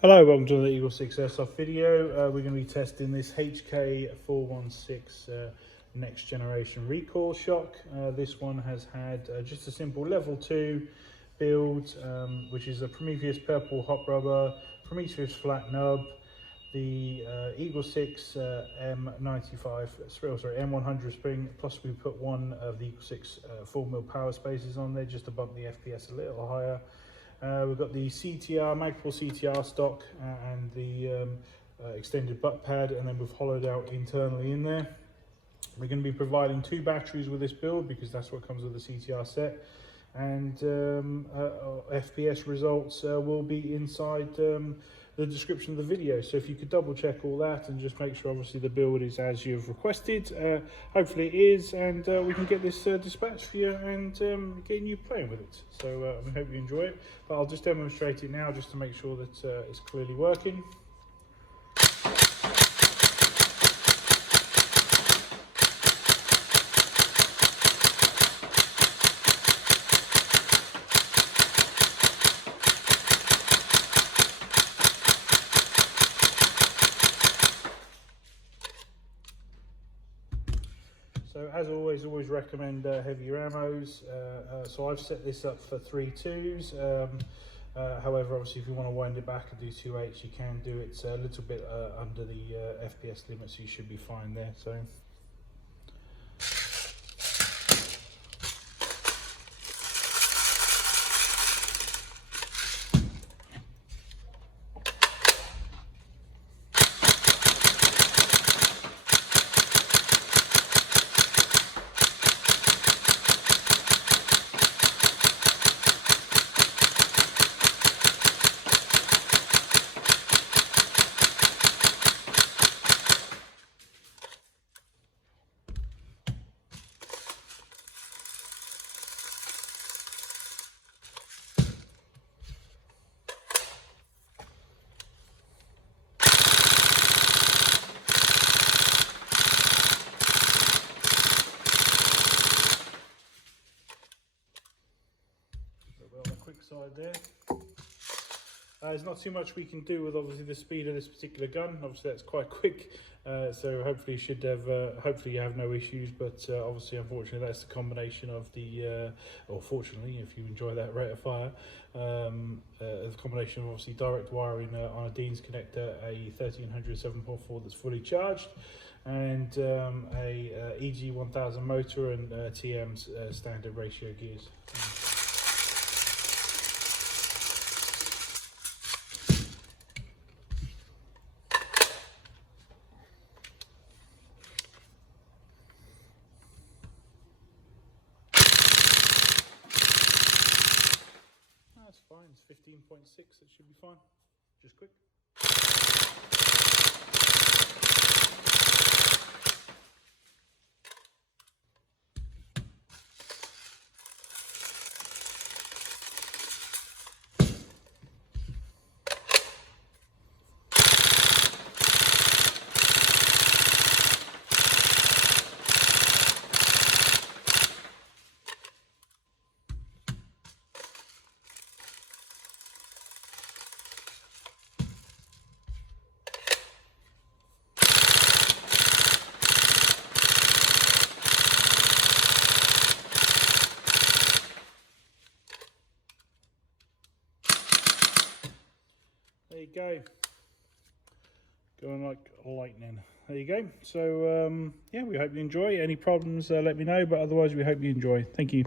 Hello, welcome to the EagleSix Airsoft video. We're going to be testing this HK416 next generation recoil shock. This one has had just a simple level 2 build, which is a Prometheus purple hot rubber, Prometheus flat nub, the EagleSix M100 spring, plus we put one of the EagleSix 4mm power spaces on there just to bump the FPS a little higher. We've got the CTR, Magpul CTR stock and the extended butt pad, and then we've hollowed out internally in there. We're going to be providing 2 batteries with this build because that's what comes with the CTR set, and FPS results will be inside the description of the video. So if you could double check all that and just make sure obviously the build is as you've requested. Hopefully it is, and we can get this dispatched for you and getting you playing with it. So I hope you enjoy it, but I'll just demonstrate it now just to make sure that it's clearly working. So as always recommend heavier ammos. So I've set this up for 3.2s. However, obviously if you want to wind it back and do 2.8s, you can do it. It's a little bit under the FPS limit, so you should be fine there. So. Side there. There's not too much we can do with obviously the speed of this particular gun. Obviously that's quite quick, so hopefully you should have hopefully you have no issues, but obviously unfortunately that's the combination of the or fortunately if you enjoy that rate of fire, the combination of obviously direct wiring on a Dean's connector, a 1300 7.4 that's fully charged, and a EG 1000 motor and TM's standard ratio gears. That's fine, it's 15.6, it should be fine, just quick. There you go, going like lightning. There you go. So yeah, we hope you enjoy. Any problems, let me know, but otherwise we hope you enjoy. Thank you.